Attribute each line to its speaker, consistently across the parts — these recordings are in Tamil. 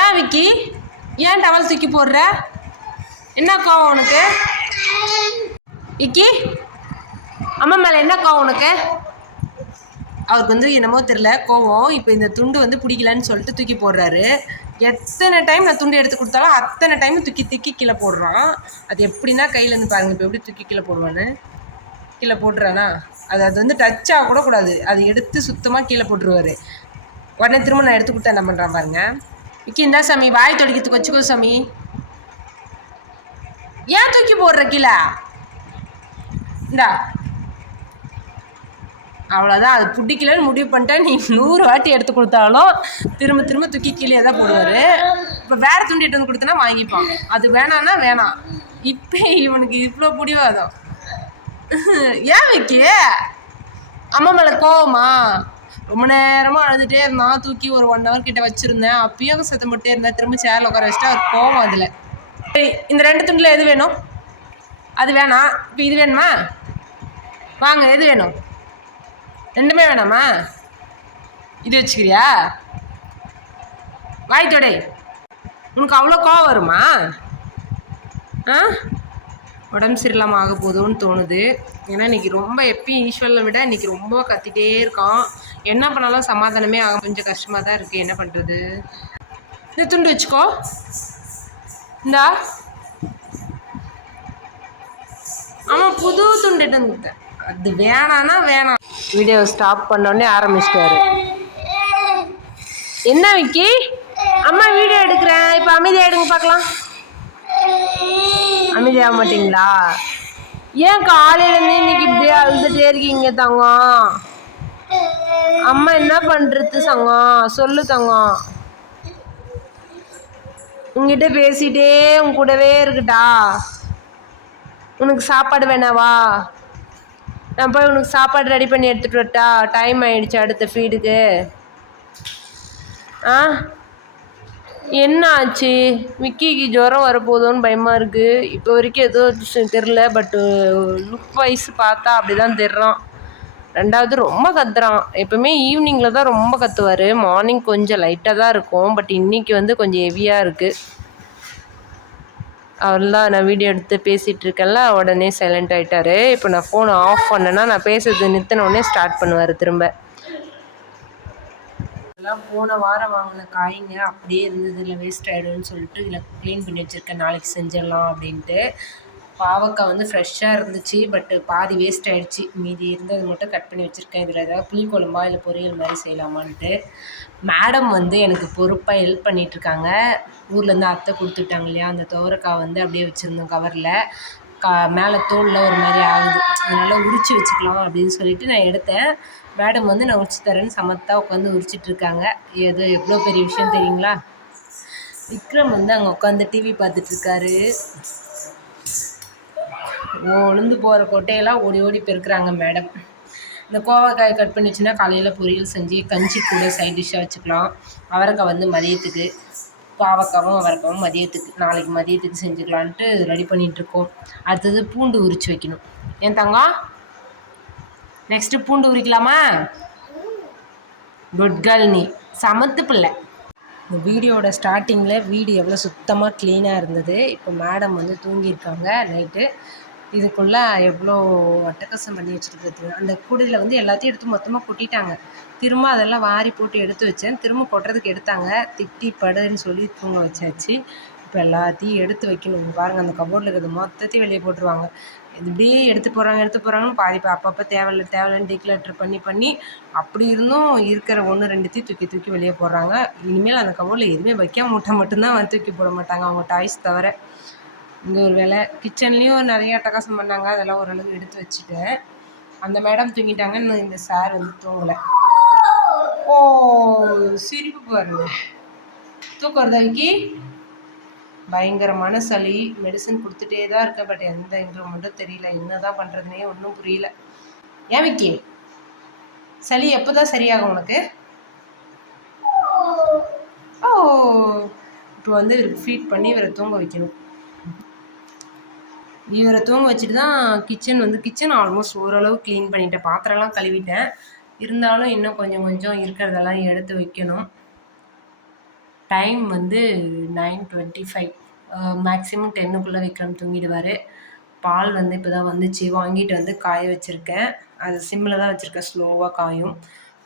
Speaker 1: ஏன் விக்கி? ஏன் டவல் தூக்கி போடுற? என்ன கோவம் உனக்கு? விக்கி அம்மா மேலே என்ன கோவம் உனக்கு? அவருக்கு வந்து என்னமோ தெரில கோவம். இப்போ இந்த துண்டு வந்து பிடிக்கலன்னு சொல்லிட்டு தூக்கி போடுறாரு. எத்தனை டைம் நான் துண்டு எடுத்து கொடுத்தாலும் அத்தனை டைம் தூக்கி தூக்கி கீழே போடுறான். அது எப்படின்னா கையிலேருந்து பாருங்கள் இப்போ எப்படி தூக்கி கீழே போடுவான்னு. கீழே போட்டுறானா? அது அது வந்து டச் ஆகக்கூட கூடாது. அது எடுத்து சுத்தமாக கீழே போட்டுருவாரு. உடனே திரும்ப நான் எடுத்து கொடுத்தா என்ன பண்ணுறான் பாருங்கள் விக்கி இந்தா சாமி வாய் தொடைக்கிறதுக்கு வச்சுக்கோ சாமி. ஏன் தூக்கி போடுற கீழே? இந்தா. அவ்வளோதான் அது பிடிக்கலன்னு முடிவு பண்ணிட்டேன். நீ நூறு வாட்டி எடுத்து கொடுத்தாலும் திரும்ப திரும்ப தூக்கி கீழே தான் போடுவார். இப்போ வேறு துண்டு எடுத்து வந்து கொடுத்தனா வாங்கிப்பான். அது வேணான்னா வேணாம். இப்போ இவனுக்கு இவ்வளோ பிடிவாதம். ஏன் விக்கி? அம்மா மேலே கோவமா? ரொம்ப நேரமாக அழுதுகிட்டே இருந்தான் தூக்கி ஒரு ஒன் ஹவர் கிட்ட வச்சுருந்தேன். அப்பயும் சத்தம் போட்டே இருந்தேன். திரும்ப சேரில் உட்கார வச்சுட்டு அவர் கோவம் அதில். இந்த ரெண்டு துண்டில் எது வேணும்? அது வேணாம் இப்போ இது வேணுமா? வாங்க எது வேணும்? ரெண்டுமே வேணாமா? இது வச்சுக்கிறியா? வாய் தொடை. உனக்கு அவ்வளோ கோவம் வருமா? ஆ? உடம்பு சரியில்லாமல் ஆக போதும்னு தோணுது. ஏன்னா இன்றைக்கி ரொம்ப எப்பயும் ஈஸ்வரில் விட இன்றைக்கி ரொம்ப கத்திட்டே இருக்கான். என்ன பண்ணாலும் சமாதானமே ஆக கொஞ்சம் கஷ்டமாக தான் இருக்குது என்ன பண்ணுறது இந்த துண்டு வச்சுக்கோ. இந்தா. ஆமாம் புது துண்டு அது வேணான்னா வேணாம். வீடியோ ஸ்டாப் பண்ணோடனே ஆரம்பிச்சிட்டாரு. என்ன விக்கி? அம்மா வீடியோ எடுக்கிறேன். இப்போ அமைதியாக எடுங்க பார்க்கலாம். அமைதியாக மாட்டீங்களா? ஏன் காலையிலேருந்து இன்னைக்கு இப்படியே அழுதுட்டே இருக்கீங்க தங்கம்? அம்மா என்ன பண்ணுறது சங்கம் சொல்லு தங்கம். உங்ககிட்ட பேசிட்டே உன் கூடவே இருக்குட்டா? உனக்கு சாப்பாடு வேணாவா? நான் போய் உனக்கு சாப்பாடு ரெடி பண்ணி எடுத்துகிட்டு வரட்டா? டைம் ஆயிடுச்சு அடுத்த ஃபீடுக்கு ஆ? என்ன ஆச்சு விக்கிக்கு ஜுரம் வரப்போதோன்னு பயமாக இருக்குது இப்போ வரைக்கும் ஏதோ தெரில பட்டு லுக் வைஸ் பார்த்தா அப்படி தான் தெரிறான். ரெண்டாவது ரொம்ப கத்துறான். எப்போவுமே ஈவினிங்கில் தான் ரொம்ப கத்துவார். மார்னிங் கொஞ்சம் லைட்டாக தான் இருக்கும். பட் இன்னைக்கு வந்து கொஞ்சம் ஹெவியாக இருக்குது அவர்தான் நான் வீடியோ எடுத்து பேசிகிட்டு இருக்கேன்ல உடனே சைலண்ட் ஆகிட்டாரு இப்போ நான் ஃபோனை ஆஃப் பண்ணேன்னா நான் பேசுறது நிறுத்தின உடனே ஸ்டார்ட் பண்ணுவார் திரும்ப. இதெல்லாம் போன வாரம் வாங்கின காய்ங்க அப்படியே இருந்தது இல்லை வேஸ்ட் ஆகிடும்னு சொல்லிட்டு இதில் க்ளீன் பண்ணி வச்சுருக்கேன். நாளைக்கு செஞ்சிடலாம் அப்படின்ட்டு. பாவக்காய் வந்து ஃப்ரெஷ்ஷாக இருந்துச்சு பட்டு பாதி வேஸ்ட் ஆகிடுச்சு மீதி இருந்தது மட்டும் கட் பண்ணி வச்சுருக்கேன். இதில் ஏதாவது புளிக்குழம்பா இல்லை பொரியல் மாதிரி செய்யலாமான்ட்டு. மேடம் வந்து எனக்கு பொறுப்பாக ஹெல்ப் பண்ணிகிட்ருக்காங்க ஊர்லேருந்து அத்தை கொடுத்துட்டாங்க இல்லையா அந்த துவரக்காய் வந்து அப்படியே வச்சுருந்தோம் கவரில் கா மேலே தோலில் ஒரு மாதிரி ஆகுது. அதனால் உரித்து வச்சுக்கலாம் அப்படின்னு சொல்லிட்டு நான் எடுத்தேன். மேடம் வந்து நான் உரிச்சு தரேன்னு சமத்தாக உட்காந்து உரிச்சிட்ருக்காங்க. எது எவ்வளோ பெரிய விஷயம் தெரியுங்களா? விக்ரம் வந்து அங்கே உட்காந்து டிவி பார்த்துட்ருக்காரு. உளுந்து போகிற கொட்டையெல்லாம் ஓடி ஓடி பெருக்கிறாங்க மேடம். இந்த கோவக்காய் கட் பண்ணிச்சுன்னா காலையில் பொரியல் செஞ்சு கஞ்சி கூட சைட் டிஷ்ஷாக வச்சுக்கலாம். அவரைக்காய் வந்து மதியத்துக்கு பாவக்காவும் அவரைக்காவும் மதியத்துக்கு நாளைக்கு மதியத்துக்கு செஞ்சுக்கலான்ட்டு ரெடி பண்ணிகிட்ருக்கோம் அடுத்தது பூண்டு உரித்து வைக்கணும். ஏன் தங்கம்? நெக்ஸ்ட்டு பூண்டு உரிக்கலாமா? குட் கேர்ள் நீ. சமத்து பிள்ளை. இந்த வீடியோட ஸ்டார்டிங்கில் வீடு எவ்வளோ சுத்தமாக க்ளீனாக இருந்தது. இப்போ மேடம் வந்து தூங்கியிருக்காங்க நைட்டு இதுக்குள்ளே எவ்வளோ அட்டகாசம் பண்ணி வச்சுருக்கிறது. அந்த கூடையில் வந்து எல்லாத்தையும் எடுத்து மொத்தமாக கொட்டிட்டாங்க. திரும்ப அதெல்லாம் வாரி போட்டு எடுத்து வச்சேன். திரும்ப கொட்டுறதுக்கு எடுத்தாங்க. திட்டி படுன்னு சொல்லி தூங்க வச்சாச்சு. இப்போ எல்லாத்தையும் எடுத்து வைக்கணும். இங்க பாருங்கள் அந்த கபோர்டில் இருக்கிறது மொத்தத்தையும் வெளியே போட்டுருவாங்க. இப்படியே எடுத்து போகிறாங்க எடுத்து போகிறாங்கன்னு பாதி அப்பப்போ தேவையில்ல தேவையில்லன்னு டிக்ளேட்டர் பண்ணி பண்ணி அப்படி இருந்தும் இருக்கிற ஒன்று ரெண்டுத்தையும் தூக்கி தூக்கி வெளியே போடுறாங்க. இனிமேல் அந்த கபோர்டில் எதுவுமே வைக்க மூட்டை மட்டும்தான் வந்து தூக்கி போட மாட்டாங்க அவங்க டாய்ஸ் தவிர. இங்கே ஒரு வேலை கிச்சன்லேயும் நிறைய அட்டகாசம் பண்ணாங்க. அதெல்லாம் ஓரளவு எடுத்து வச்சுட்டேன். அந்த மேடம் தூங்கிட்டாங்க இன்னும் இந்த சார் வந்து தூங்கலை. ஓ சிரிப்பு பாருங்க. தூக்கம் வருதா விக்கி? பயங்கரமான சளி மெடிசன் கொடுத்துட்டே தான் இருக்கேன். பட் எந்த இம்ப்ரூவ்மெண்ட்டும் தெரியல. என்ன தான் பண்ணுறதுனே ஒன்றும் புரியல. ஏன் விக்கி? சளி எப்போ தான் சரியாகும் உனக்கு? ஓ இப்போ வந்து இவருக்கு ஃபீட் பண்ணி இவரை தூங்க வைக்கணும். இவரை தூங்க வச்சுட்டு தான் கிச்சன் வந்து கிச்சன் ஆல்மோஸ்ட் ஓரளவு க்ளீன் பண்ணிட்டேன். பாத்திரம்லாம் கழுவிட்டேன். இருந்தாலும் இன்னும் கொஞ்சம் கொஞ்சம் இருக்கிறதெல்லாம் எடுத்து வைக்கணும். டைம் வந்து நைன் டுவெண்ட்டி ஃபைவ் மேக்ஸிமம் டென்னுக்குள்ளே விக்ரம் தூங்கிடுவார். பால் வந்து இப்போ தான் வந்துச்சு. வாங்கிட்டு வந்து காய வச்சுருக்கேன். அது சிம்மில் தான் வச்சுருக்கேன். ஸ்லோவாக காயும்.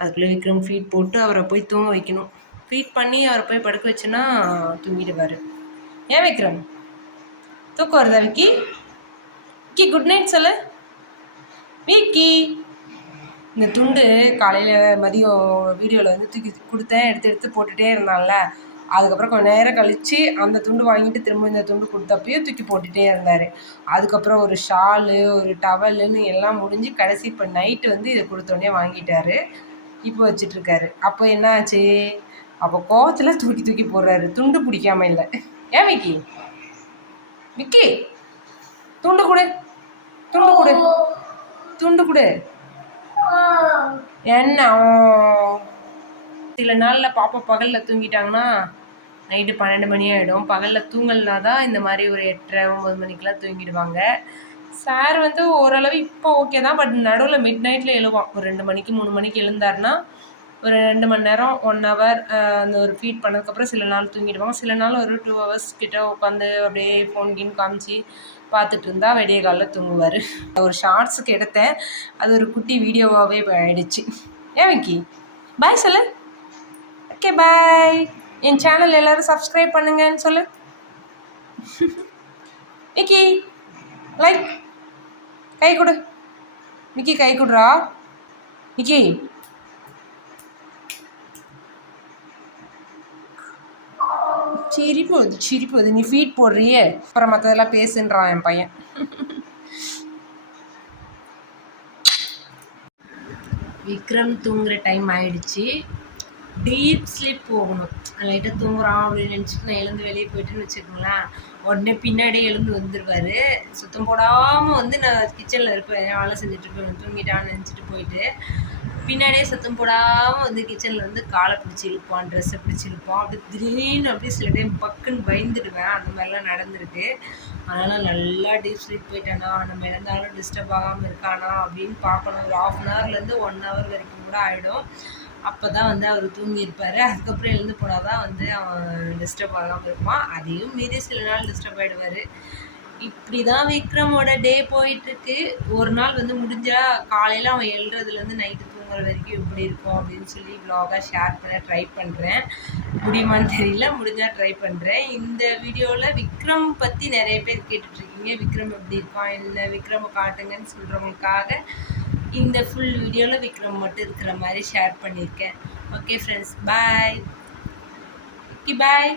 Speaker 1: அதுக்குள்ளே விக்ரம் ஃபீட் போட்டு அவரை போய் தூங்க வைக்கணும். ஃபீட் பண்ணி அவரை போய் படுக்க வச்சுன்னா தூங்கிடுவார். ஏன் விக்ரம்? தூக்கம் வருதா விக்கி? விக்கி குட் நைட் சொல்லு. விக்கி! இந்த துண்டு காலையில் மதியம் வீடியோவில் வந்து தூக்கி கொடுத்தேன். எடுத்து எடுத்து போட்டுகிட்டே இருந்தான்ல. அதுக்கப்புறம் கொஞ்சம் நேரம் கழித்து அந்த துண்டு வாங்கிட்டு திரும்ப இந்த துண்டு கொடுத்தப்பையும் தூக்கி போட்டுகிட்டே இருந்தார். அதுக்கப்புறம் ஒரு ஷாலு ஒரு டவலுன்னு எல்லாம் முடிஞ்சு கடைசி இப்போ நைட்டு வந்து இதை கொடுத்தோடனே வாங்கிட்டாரு. இப்போ வச்சிட்ருக்காரு அப்போ என்ன ஆச்சு அப்போ கோவத்தில் தூக்கி தூக்கி போடுறாரு. துண்டு பிடிக்காம இல்லை. ஏன் விக்கி? விக்கி! துண்டு கொடு. துண்டு கொடு. துண்டு கொடு. என்ன? சில நாளில் பாப்பா பகலில் தூங்கிட்டாங்கன்னா நைட்டு பன்னெண்டு மணி ஆகிடும் பகலில் தூங்கலனா தான் இந்த மாதிரி ஒரு எட்டரை ஒம்பது மணிக்கெலாம் தூங்கிடுவாங்க. சார் வந்து ஓரளவு இப்போ ஓகே தான். பட் நடுவில் மிட் நைட்டில் எழுவான். ஒரு ரெண்டு மணிக்கு மூணு மணிக்கு எழுந்தாருன்னா ஒரு ரெண்டு மணி நேரம் ஒன் ஹவர் அந்த ஒரு ஃபீட் பண்ணதுக்கப்புறம் சில நாள் தூங்கிடுவாங்க. சில நாள் ஒரு டூ ஹவர்ஸ் கிட்ட உட்காந்து அப்படியே ஃபோன் கீன் காமிச்சு பார்த்துட்டு இருந்தா விடிய காலில் தூங்குவார். ஒரு ஷார்ட்ஸுக்கு எடுத்தேன். அது ஒரு குட்டி வீடியோவாகவே ஆயிடுச்சு. ஏன் விக்கி? பாய் சொல்லு. ஓகே பாய் என் சேனல் எல்லோரும் சப்ஸ்கிரைப் பண்ணுங்கன்னு சொல்லு. விக்கி லைக் கை கொடு. விக்கி கை கொடுறா. விக்கி. சிரி போகுது சிரி போகுது நீ ஃபீட் போடுறியே? அப்புறம் மற்றதெல்லாம் பேசுன்றான் என் பையன். விக்ரம் தூங்குற டைம் ஆயிடுச்சு. டீப் ஸ்லீப் போகணும். லைட்டாக தூங்குறான் அப்படின்னு நினச்சிட்டு நான் எழுந்து வெளியே போயிட்டுன்னு வச்சுக்கோங்களேன். உடனே பின்னாடி எழுந்து வந்துடுவார் சுத்தம் போடாமல் வந்து நான் கிச்சனில் இருப்பேன். வேலை செஞ்சுட்டு இருப்பேன். தூங்கிட்டான்னு நினச்சிட்டு போயிட்டு பின்னாடியே சத்தம் போடாமல் வந்து கிச்சனில் வந்து காலை பிடிச்சி இழுப்பான் ட்ரெஸ்ஸை பிடிச்சி இழுப்பான். அப்படி திடீர்னு அப்படியே சில டைம் பக்குன்னு பயந்துடுவேன். அந்த மாதிரிலாம் நடந்திருக்கு. அதனால் நல்லா டீப் ஸ்லீப் போயிட்டானா நம்ம இழந்தாலும் டிஸ்டர்ப் ஆகாமல் இருக்கானா அப்படின்னு பார்க்கணும். ஒரு ஆஃப் அன் ஹவர்லேருந்து ஒன் ஹவர் வரைக்கும் கூட ஆகிடும் அப்போ தான் வந்து அவர் தூங்கியிருப்பார். அதுக்கப்புறம் எழுந்து போனால் தான் வந்து அவன் டிஸ்டர்ப் ஆகாமல் இருப்பான். அதையும் மீறி சில நாள் டிஸ்டர்ப் ஆகிடுவார் இப்படி தான் விக்ரமோட டே போயிட்டுருக்கு. ஒரு நாள் வந்து முடிஞ்சால் காலையில் அவன் எழுறதுலேருந்து நைட்டு தூங்குற வரைக்கும் எப்படி இருக்கும் அப்படின்னு சொல்லி வ்ளாகாக ஷேர் பண்ண ட்ரை பண்ணுறேன் முடியுமான்னு தெரியல. முடிஞ்சால் ட்ரை பண்ணுறேன் இந்த வீடியோவில் விக்ரம் பற்றி நிறைய பேர் கேட்டுட்ருக்கீங்க விக்ரம் எப்படி இருக்கான்? என்ன? விக்ரமை காட்டுங்கன்னு சொல்கிறவங்களுக்காக இந்த ஃபுல் வீடியோவில் விக்ரம் மட்டும் இருக்கிற மாதிரி ஷேர் பண்ணியிருக்கேன் okay friends bye okay bye